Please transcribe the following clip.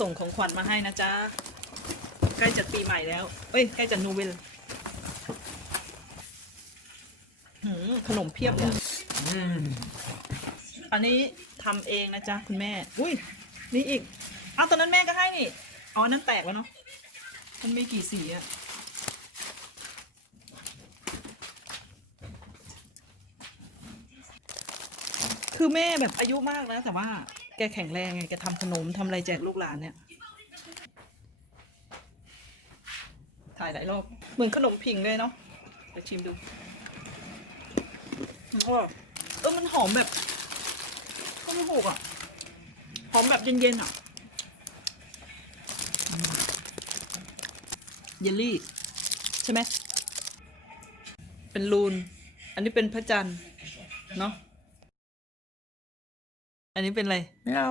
ส่งของขวัญมาให้นะจ๊ะ ใกล้จะปีใหม่แล้ว เอ้ย ใกล้จะนูเวลขนมเพียบเลยอันนี้ทำเองนะจ๊ะคุณแม่ อุ้ยนี่อีก เอาตอนนั้นแม่ก็ให้นี่ อ๋อ นั่นแตกแล้วเนาะ มันมีกี่สีอะคือแม่แบบอายุมากแล้วแต่ว่า แกแข็งแรงไงแกทำขนมทำอะไรแจกลูกหลานเนี่ย ถ่ายหลายรอบ เหมือนขนมผิงเลยเนาะไปชิมดูอืมอร่อยเออมันหอมแบบก็ไม่ถูกอะ หอมแบบเย็นๆอะเยลลี่ ใช่ไหม เป็นลูน อันนี้เป็นพระจันทร์ เนาะ อันนี้เป็นอะไร ไม่เอา